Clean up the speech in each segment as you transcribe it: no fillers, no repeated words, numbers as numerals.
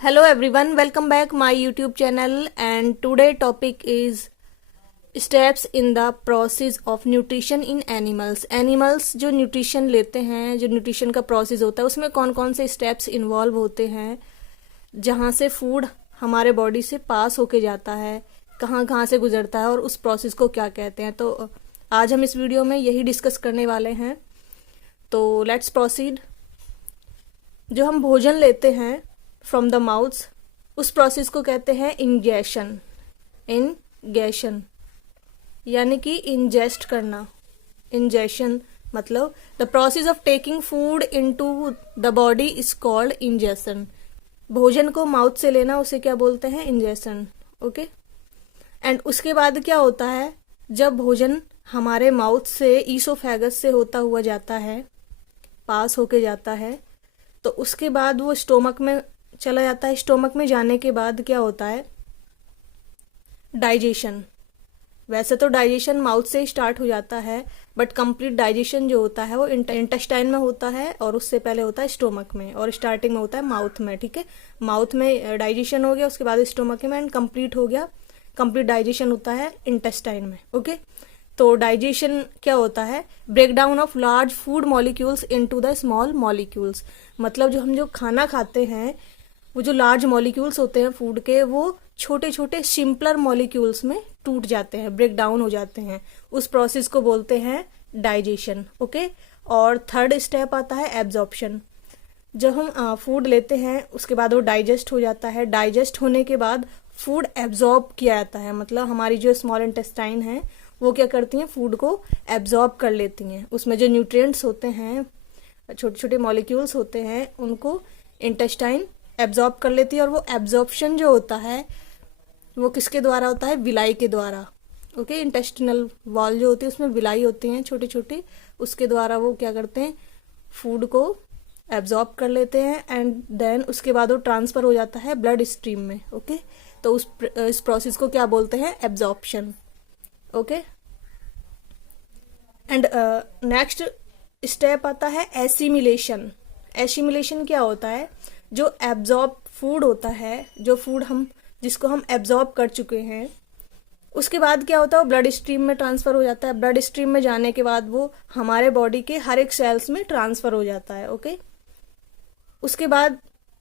Hello everyone, welcome back my YouTube channel and today topic is steps in the process of nutrition in animals. Animals जो nutrition लेते हैं, जो nutrition का process होता है उसमें कौन कौन से स्टेप्स इन्वॉल्व होते हैं, जहाँ से फूड हमारे बॉडी से पास होके जाता है, कहाँ कहाँ से गुजरता है और उस प्रोसेस को क्या कहते हैं। तो आज हम इस वीडियो में यही डिस्कस करने वाले हैं। तो लेट्स प्रोसीड। जो हम भोजन लेते हैं फ्रॉम द माउथ, उस प्रोसेस को कहते हैं इंजेशन। इंगेशन यानी कि इंजेस्ट करना। इंजेशन मतलब the process of taking food into the body is called ingestion. भोजन को माउथ से लेना उसे क्या बोलते हैं? इंजेशन। ओके। एंड उसके बाद क्या होता है, जब भोजन हमारे माउथ से ईसोफेगस से होता हुआ जाता है, पास होके जाता है, तो उसके बाद वो स्टोमक में चला जाता है। स्टोमक में जाने के बाद क्या होता है? डाइजेशन। वैसे तो डाइजेशन माउथ से ही स्टार्ट हो जाता है, बट कंप्लीट डाइजेशन जो होता है वो इंटेस्टाइन में होता है और उससे पहले होता है स्टोमक में, और स्टार्टिंग में होता है माउथ में। ठीक है, माउथ में डाइजेशन हो गया, उसके बाद स्टोमक में, एंड कंप्लीट हो गया। कंप्लीट डाइजेशन होता है इंटेस्टाइन में। ओके। तो डाइजेशन क्या होता है? Break down of large food molecules into the small molecules. मतलब जो हम जो खाना खाते हैं, वो जो लार्ज मॉलिक्यूल्स होते हैं फूड के, वो छोटे छोटे सिंपलर मॉलिक्यूल्स में टूट जाते हैं, ब्रेक डाउन हो जाते हैं। उस प्रोसेस को बोलते हैं डाइजेशन। ओके। और थर्ड स्टेप आता है एब्जॉर्प्शन। जब हम फूड लेते हैं उसके बाद वो डाइजेस्ट हो जाता है। डाइजेस्ट होने के बाद फूड एब्जॉर्ब किया जाता है। मतलब हमारी जो स्मॉल इंटेस्टाइन है वो क्या करती हैं? फूड को एब्जॉर्ब कर लेती हैं। उसमें जो न्यूट्रिएंट्स होते हैं, छोटे छोटे मॉलिक्यूल्स होते हैं, उनको इंटेस्टाइन एब्जॉर्ब कर लेती है। और वो एब्जॉर्प्शन जो होता है वो किसके द्वारा होता है? विलाई के द्वारा। ओके। इंटेस्टिनल वॉल जो होती है उसमें विलाई होती हैं छोटे छोटे, उसके द्वारा वो क्या करते हैं? फूड को एब्जॉर्ब कर लेते हैं। एंड देन उसके बाद वो ट्रांसफर हो जाता है ब्लड स्ट्रीम में। ओके। तो इस प्रोसेस को क्या बोलते हैं? Absorption. Okay. And next step आता है एसिमिलेशन। एसिमिलेशन क्या होता है? जो एब्जॉर्ब फूड होता है, जो फूड जिसको हम एब्जॉर्ब कर चुके हैं, उसके बाद क्या होता है? वो ब्लड स्ट्रीम में ट्रांसफर हो जाता है। ब्लड स्ट्रीम में जाने के बाद वो हमारे बॉडी के हर एक सेल्स में ट्रांसफर हो जाता है। ओके। उसके बाद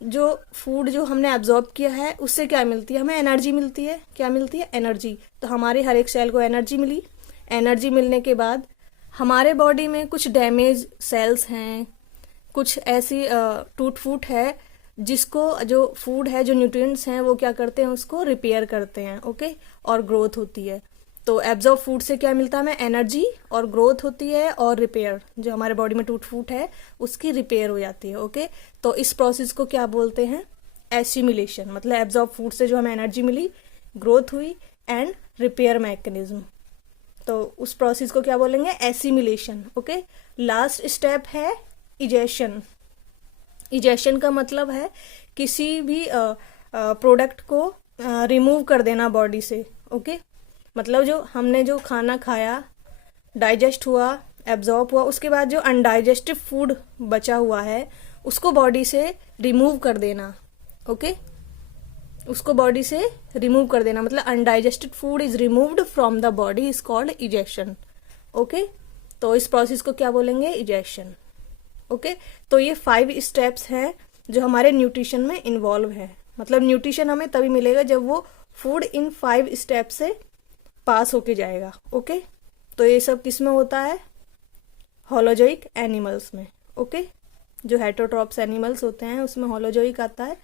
जो फूड जो हमने एब्जॉर्ब किया है उससे क्या मिलती है? हमें एनर्जी मिलती है। क्या मिलती है? एनर्जी। तो हमारे हर एक सेल को एनर्जी मिली। एनर्जी मिलने के बाद हमारे बॉडी में कुछ डैमेज सेल्स हैं, कुछ ऐसी टूट फूट है, जिसको जो फूड है, जो न्यूट्रिएंट्स हैं, वो क्या करते हैं? उसको रिपेयर करते हैं। ओके। और ग्रोथ होती है। तो एब्जॉर्ब फूड से क्या मिलता है हमें? एनर्जी, और ग्रोथ होती है, और रिपेयर, जो हमारे बॉडी में टूट फूट है उसकी रिपेयर हो जाती है। ओके। तो इस प्रोसेस को क्या बोलते हैं? एसिमिलेशन। मतलब एब्जॉर्ब फूड से जो हमें एनर्जी मिली, ग्रोथ हुई, एंड रिपेयर मैकेनिज्म। तो उस प्रोसेस को क्या बोलेंगे? एसिमिलेशन। ओके। लास्ट स्टेप है इजेशन। इजेशन का मतलब है किसी भी प्रोडक्ट को रिमूव कर देना बॉडी से। ओके। मतलब जो हमने जो खाना खाया, डाइजेस्ट हुआ, एब्जॉर्ब हुआ, उसके बाद जो अनडाइजेस्टिव फूड बचा हुआ है उसको बॉडी से रिमूव कर देना। ओके। उसको बॉडी से रिमूव कर देना, मतलब undigested food is removed from the body is called egestion. Okay. तो इस प्रोसेस को क्या बोलेंगे? इजेशन। ओके। तो ये 5 स्टेप्स हैं जो हमारे न्यूट्रिशन में इन्वॉल्व है। मतलब न्यूट्रिशन हमें तभी मिलेगा जब वो फूड इन 5 स्टेप से पास होके जाएगा। ओके। तो ये सब किस में होता है? होलोजोइक एनिमल्स में। ओके। जो हेटरोट्रॉप्स एनिमल्स होते हैं उसमें होलोजोइक आता है,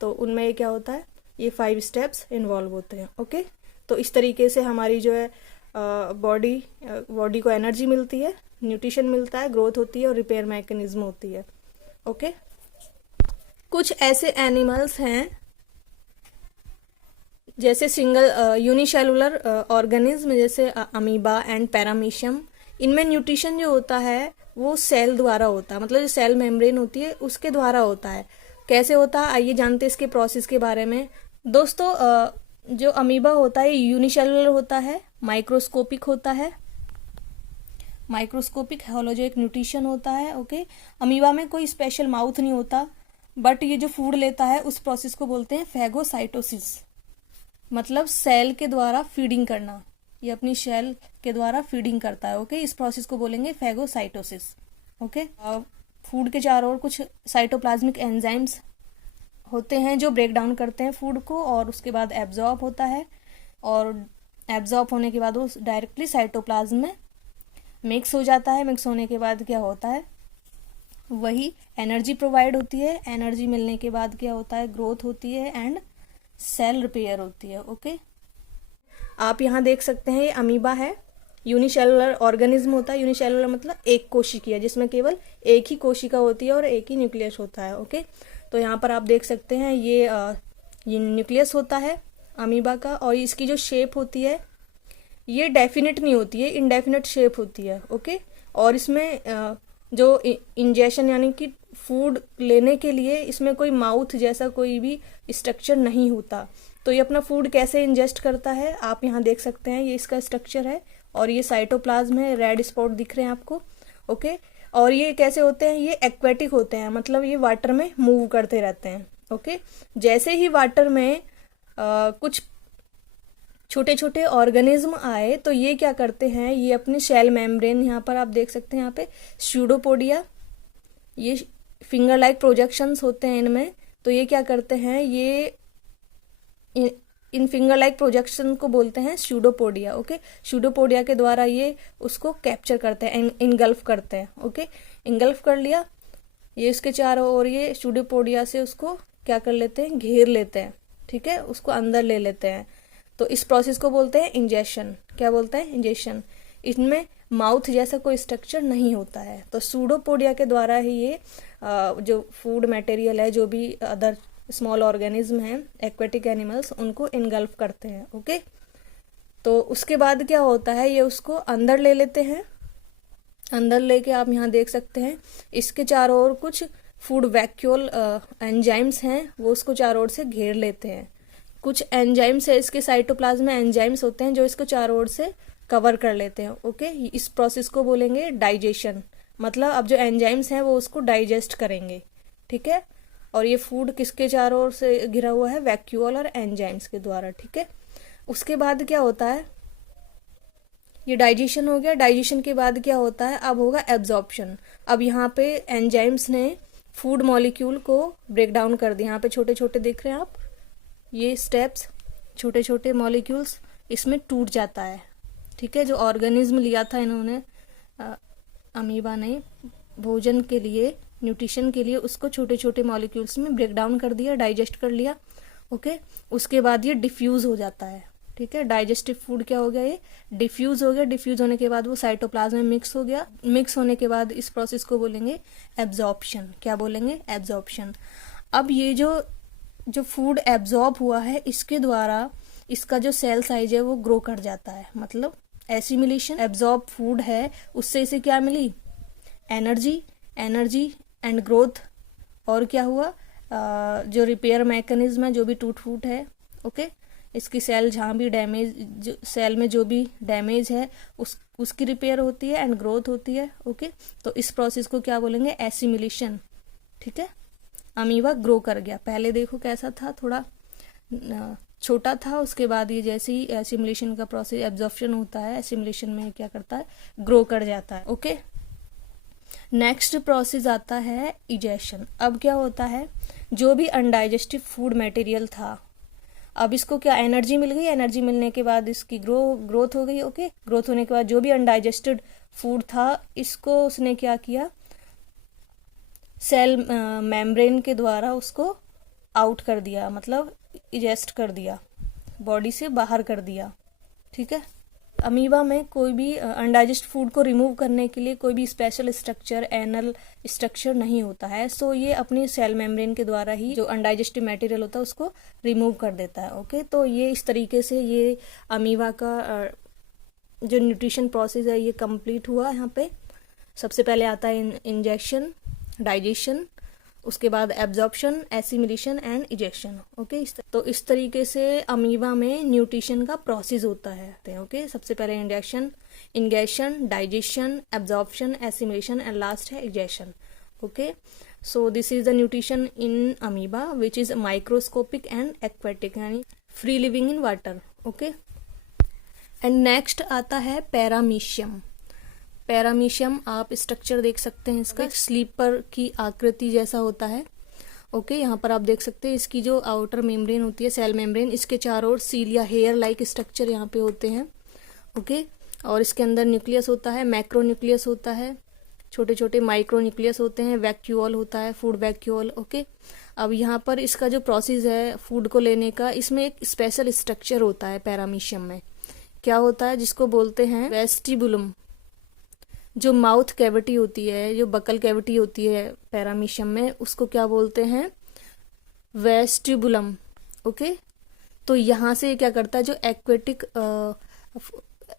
तो उनमें ये क्या होता है? ये 5 स्टेप्स इन्वॉल्व होते हैं। ओके। तो इस तरीके से हमारी जो है बॉडी को एनर्जी मिलती है, न्यूट्रिशन मिलता है, ग्रोथ होती है, और रिपेयर मैकेनिज्म होती है। ओके। कुछ ऐसे एनिमल्स हैं जैसे सिंगल यूनिसेलुलर ऑर्गेनिज्म, जैसे अमीबा एंड पैरामीशियम। इनमें न्यूट्रिशन जो होता है वो सेल द्वारा होता है, मतलब जो सेल मेम्ब्रेन होती है उसके द्वारा होता है। कैसे होता है आइए जानते हैं इसके प्रोसेस के बारे में। दोस्तों, जो अमीबा होता है यूनिसेलुलर होता है, माइक्रोस्कोपिक होता है, माइक्रोस्कोपिक होलोजोइक न्यूट्रिशन होता है। ओके। अमीबा में कोई स्पेशल माउथ नहीं होता, बट ये जो फूड लेता है उस प्रोसेस को बोलते हैं फैगोसाइटोसिस, मतलब सेल के द्वारा फीडिंग करना। ये अपनी सेल के द्वारा फीडिंग करता है। ओके, इस प्रोसेस को बोलेंगे फैगोसाइटोसिस। ओके, फूड के चारों ओर कुछ साइटोप्लाज्मिक एंजाइम्स होते हैं जो ब्रेक डाउन करते हैं फूड को, और उसके बाद एब्जॉर्ब होता है, और एब्जॉर्ब होने के बाद वो डायरेक्टली साइटोप्लाज्म में मिक्स हो जाता है। मिक्स होने के बाद क्या होता है, वही एनर्जी प्रोवाइड होती है। एनर्जी मिलने के बाद क्या होता है, ग्रोथ होती है एंड सेल रिपेयर होती है। ओके, आप यहाँ देख सकते हैं ये अमीबा है, यूनिसेलुलर ऑर्गेनिज्म होता है। यूनिसेलुलर मतलब एक कोशिकीय, जिसमें केवल एक ही कोशिका होती है और एक ही न्यूक्लियस होता है। ओके, तो यहाँ पर आप देख सकते हैं ये न्यूक्लियस होता है अमीबा का, और इसकी जो शेप होती है ये डेफिनेट नहीं होती है, इनडेफिनेट शेप होती है। ओके, और इसमें जो इंजेक्शन यानी कि फूड लेने के लिए इसमें कोई माउथ जैसा कोई भी स्ट्रक्चर नहीं होता। तो ये अपना फूड कैसे इंजेस्ट करता है, आप यहाँ देख सकते हैं, ये इसका स्ट्रक्चर है, और ये साइटोप्लाज्म है, रेड स्पॉट दिख रहे हैं आपको। ओके, और ये कैसे होते हैं, ये एक्वेटिक होते हैं, मतलब ये वाटर में मूव करते रहते हैं। ओके, जैसे ही वाटर में कुछ छोटे छोटे ऑर्गेनिज्म आए तो ये क्या करते हैं, ये अपने सेल मेम्ब्रेन, यहाँ पर आप देख सकते हैं, यहाँ पे स्यूडोपोडिया, ये फिंगर लाइक प्रोजेक्शंस होते हैं इनमें। तो ये क्या करते हैं, ये इन फिंगर लाइक प्रोजेक्शन को बोलते हैं स्यूडोपोडिया। ओके, स्यूडोपोडिया के द्वारा ये उसको कैप्चर करते हैं, इनगल्फ करते हैं। ओके, इनगल्फ कर लिया, ये इसके चारों ओर ये स्यूडोपोडिया से उसको क्या कर लेते हैं, घेर लेते हैं। ठीक है, उसको अंदर ले लेते हैं। तो इस प्रोसेस को बोलते हैं इंजेक्शन। क्या बोलते हैं, इंजेक्शन। इसमें माउथ जैसा कोई स्ट्रक्चर नहीं होता है। तो स्यूडोपोडिया के द्वारा ही ये जो फूड मटेरियल है, जो भी अदर स्मॉल ऑर्गेनिज्म हैं, एक्वेटिक एनिमल्स, उनको इनगल्फ करते हैं। ओके, तो उसके बाद क्या होता है, ये उसको अंदर ले लेते हैं। अंदर लेके आप यहाँ देख सकते हैं, इसके चारों ओर कुछ फूड वैक्यूल एंजाइम्स हैं, वो उसको चारों ओर से घेर लेते हैं। कुछ एंजाइम्स है इसके साइटोप्लाज्म में, एंजाइम्स होते हैं जो इसको चारों ओर से कवर कर लेते हैं। ओके, इस प्रोसेस को बोलेंगे डाइजेशन, मतलब अब जो एंजाइम्स हैं वो उसको डाइजेस्ट करेंगे। ठीक है, और ये फूड किसके चारों ओर से घिरा हुआ है, वैक्यूल और एंजाइम्स के द्वारा। ठीक है, उसके बाद क्या होता है, ये डाइजेशन हो गया। डाइजेशन के बाद क्या होता है, अब होगा एब्जॉर्प्शन। अब यहाँ पे एंजाइम्स ने फूड मॉलिक्यूल को ब्रेक डाउन कर दिया। यहाँ पे छोटे छोटे देख रहे हैं आप, ये स्टेप्स, छोटे छोटे मॉलिक्यूल्स इसमें टूट जाता है। ठीक है, जो ऑर्गेनिज्म लिया था इन्होंने, अमीबा ने भोजन के लिए, न्यूट्रिशन के लिए, उसको छोटे छोटे मॉलिक्यूल्स में ब्रेक डाउन कर दिया, डाइजेस्ट कर लिया। ओके, उसके बाद ये डिफ्यूज हो जाता है। ठीक है, डाइजेस्टिव फूड क्या हो गया, ये डिफ्यूज हो गया। डिफ्यूज होने के बाद वो साइटोप्लाज्म में मिक्स हो गया। मिक्स होने के बाद इस प्रोसेस को बोलेंगे एब्जॉर्प्शन। क्या बोलेंगे, एब्जॉर्प्शन। अब ये जो फूड एब्जॉर्ब हुआ है, इसके द्वारा इसका जो सेल साइज है वो ग्रो कर जाता है। मतलब एसिमिलेशन, एब्जॉर्ब फूड है, उससे इसे क्या मिली, एनर्जी एंड ग्रोथ। और क्या हुआ, जो रिपेयर मैकेनिज्म है, जो भी टूट फूट है, ओके, इसकी सेल जहाँ भी डैमेज, सेल में जो भी डैमेज है उसकी रिपेयर होती है एंड ग्रोथ होती है। ओके, तो इस प्रोसेस को क्या बोलेंगे, एसिमिलेशन। ठीक है, अमीबा ग्रो कर गया। पहले देखो कैसा था, थोड़ा छोटा था, उसके बाद ये जैसे ही एसिमिलेशन का प्रोसेस, एब्जॉर्प्शन होता है, एसिमिलेशन में क्या करता है, ग्रो कर जाता है। ओके, नेक्स्ट प्रोसेस आता है इजेशन। अब क्या होता है, जो भी अनडाइजेस्टिव फूड मटेरियल था, अब इसको क्या एनर्जी मिल गई, एनर्जी मिलने के बाद इसकी ग्रोथ हो गई। ओके, ग्रोथ होने के बाद जो भी अनडाइजेस्टेड फूड था, इसको उसने क्या किया, सेल मेम्ब्रेन के द्वारा उसको आउट कर दिया, मतलब इजेस्ट कर दिया, बॉडी से बाहर कर दिया। ठीक है, अमीबा में कोई भी अनडाइजेस्ट फूड को रिमूव करने के लिए कोई भी स्पेशल स्ट्रक्चर, एनल स्ट्रक्चर नहीं होता है। सो ये अपनी सेल मेम्ब्रेन के द्वारा ही जो अनडाइजेस्टिव मटेरियल होता है उसको रिमूव कर देता है। ओके, तो ये इस तरीके से ये अमीबा का जो न्यूट्रिशन प्रोसेस है ये कंप्लीट हुआ। यहाँ पे सबसे पहले आता है इंजेक्शन, डाइजेशन, उसके बाद absorption, assimilation and ejection. Okay, तो इस तरीके से अमीबा में न्यूट्रिशन का प्रोसेस होता है। ओके, सबसे पहले injection, digestion, absorption, assimilation and last है ejection. Okay, so this is the nutrition in amoeba which is microscopic and aquatic, यानी free living in water. Okay, and next आता है पैरामीशियम। पैरामीशियम आप structure देख सकते हैं, इसका स्लीपर की आकृति जैसा होता है। ओके, यहाँ पर आप देख सकते हैं इसकी जो आउटर मेम्ब्रेन होती है, सेल मेम्ब्रेन, इसके चारों ओर सील या हेयर लाइक स्ट्रक्चर यहाँ पे होते हैं। ओके, और इसके अंदर न्यूक्लियस होता है, मैक्रो न्यूक्लियस होता है, छोटे छोटे माइक्रो न्यूक्लियस होते हैं, वैक्यूल होता है, फूड वैक्यूल। ओके, अब यहाँ पर इसका जो प्रोसेस है फूड को लेने का, इसमें एक स्पेशल स्ट्रक्चर होता है पैरामीशियम में। क्या होता है, जिसको बोलते हैं वेस्टिबुलम। जो माउथ कैविटी होती है, जो बकल कैविटी होती है पैरामीशियम में, उसको क्या बोलते हैं, वेस्टिबुलम। ओके, तो यहाँ से क्या करता है, जो एक्वेटिक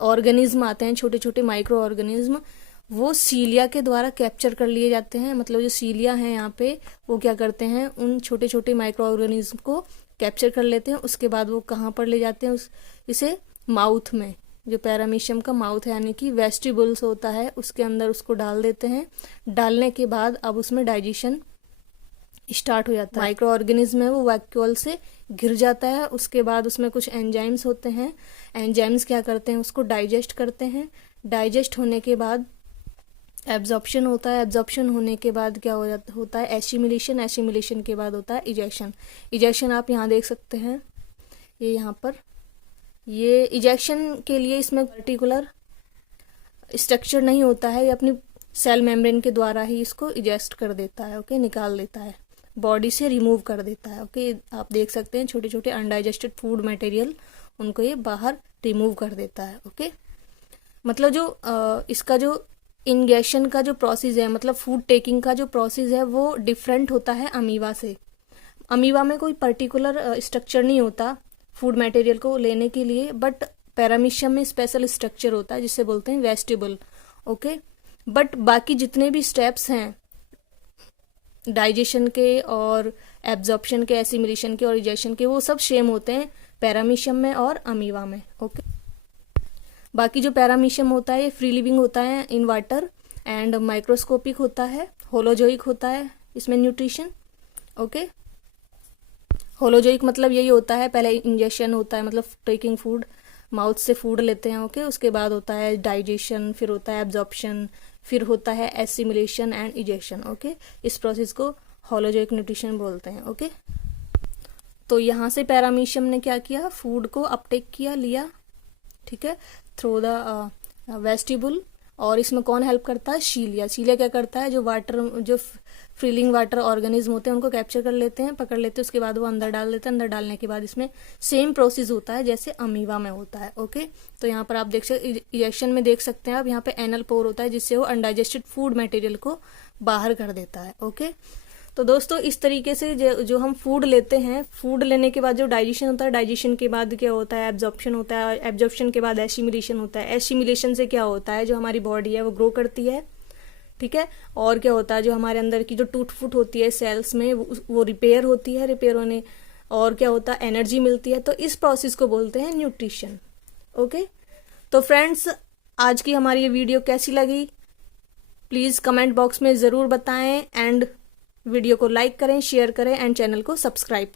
ऑर्गेनिज्म आते हैं, छोटे छोटे माइक्रो ऑर्गेनिज्म, वो सीलिया के द्वारा कैप्चर कर लिए जाते हैं। मतलब जो सीलिया हैं यहाँ पे, वो क्या करते हैं, उन छोटे छोटे माइक्रो ऑर्गेनिज्म को कैप्चर कर लेते हैं। उसके बाद वो कहाँ पर ले जाते हैं, इसे माउथ में, जो पैरामीशियम का माउथ है यानी कि वेस्टिबुल्स होता है, उसके अंदर उसको डाल देते हैं। डालने के बाद अब उसमें डाइजेशन स्टार्ट हो जाता है। माइक्रो ऑर्गेनिज्म है वो वैक्यूल से घिर जाता है। उसके बाद उसमें कुछ एंजाइम्स होते हैं, एंजाइम्स क्या करते हैं, उसको डाइजेस्ट करते हैं। डाइजेस्ट होने के बाद एब्जॉर्प्शन होता है। एब्जॉर्प्शन होने के बाद क्या होता है, एसिमिलेशन। एसिमिलेशन के बाद होता है इजेक्शन। इजेक्शन आप यहाँ देख सकते हैं, ये यहाँ पर, ये इजेक्शन के लिए इसमें पर्टिकुलर स्ट्रक्चर नहीं होता है, ये अपनी सेल मेम्ब्रेन के द्वारा ही इसको इजेक्ट कर देता है। ओके, निकाल देता है, बॉडी से रिमूव कर देता है। ओके, आप देख सकते हैं छोटे छोटे अनडाइजेस्टेड फूड मटेरियल, उनको ये बाहर रिमूव कर देता है। ओके, मतलब जो इसका जो इंगेशन का जो प्रोसेस है, मतलब फूड टेकिंग का जो प्रोसेस है, वो डिफरेंट होता है अमीबा से। अमीबा में कोई पर्टिकुलर स्ट्रक्चर नहीं होता फूड मटेरियल को लेने के लिए, बट पैरामीशियम में स्पेशल स्ट्रक्चर होता है जिसे बोलते हैं वेस्टिबल। ओके, बट बाकी जितने भी स्टेप्स हैं डाइजेशन के और एब्जॉर्प्शन के, एसिमिलेशन के और इजेक्शन के, वो सब सेम होते हैं पैरामीशियम में और अमीबा में। ओके, बाकी जो पैरामीशियम होता है ये फ्री लिविंग होता है इन वाटर एंड माइक्रोस्कोपिक होता है, होलोजोइक होता है इसमें न्यूट्रिशन। ओके, होलोजोइक मतलब यही होता है, पहले इंजेक्शन होता है, मतलब टेकिंग फूड, माउथ से फूड लेते हैं। ओके, उसके बाद होता है डाइजेशन, फिर होता है एब्जॉर्प्शन, फिर होता है एसिमिलेशन एंड इजेक्शन। ओके, इस प्रोसेस को होलोजोइक न्यूट्रिशन बोलते हैं। ओके, तो यहाँ से पैरामीशियम ने क्या किया, फूड को अपटेक किया, लिया, ठीक है, थ्रू द वेस्टिबुल। और इसमें कौन हेल्प करता है, सीलिया। सीलिया क्या करता है, जो वाटर, जो फ्रीलिंग वाटर ऑर्गेनिज्म होते हैं उनको कैप्चर कर लेते हैं, पकड़ लेते हैं, उसके बाद वो अंदर डाल देते हैं। अंदर डालने के बाद इसमें सेम प्रोसेस होता है जैसे अमीबा में होता है। ओके, तो यहाँ पर आप देख सकते, इजेक्शन में देख सकते हैं आप, यहाँ पे एनल पोर होता है जिससे वो अनडाइजेस्टेड फूड मटेरियल को बाहर कर देता है। ओके, तो दोस्तों इस तरीके से जो हम फूड लेते हैं, फूड लेने के बाद जो डाइजेशन होता है, डाइजेशन के बाद क्या होता है, एब्जॉर्प्शन होता है, एब्जॉर्प्शन के बाद एसिमिलेशन होता है। एसिमिलेशन से क्या होता है, जो हमारी बॉडी है वो ग्रो करती है, ठीक है, और क्या होता है, जो हमारे अंदर की जो टूट फूट होती है सेल्स में, वो रिपेयर होती है, रिपेयर होने, और क्या होता है, एनर्जी मिलती है। तो इस प्रोसेस को बोलते हैं न्यूट्रिशन। ओके, तो फ्रेंड्स आज की हमारी ये वीडियो कैसी लगी प्लीज कमेंट बॉक्स में जरूर बताएं, एंड वीडियो को लाइक करें, शेयर करें एंड चैनल को सब्सक्राइब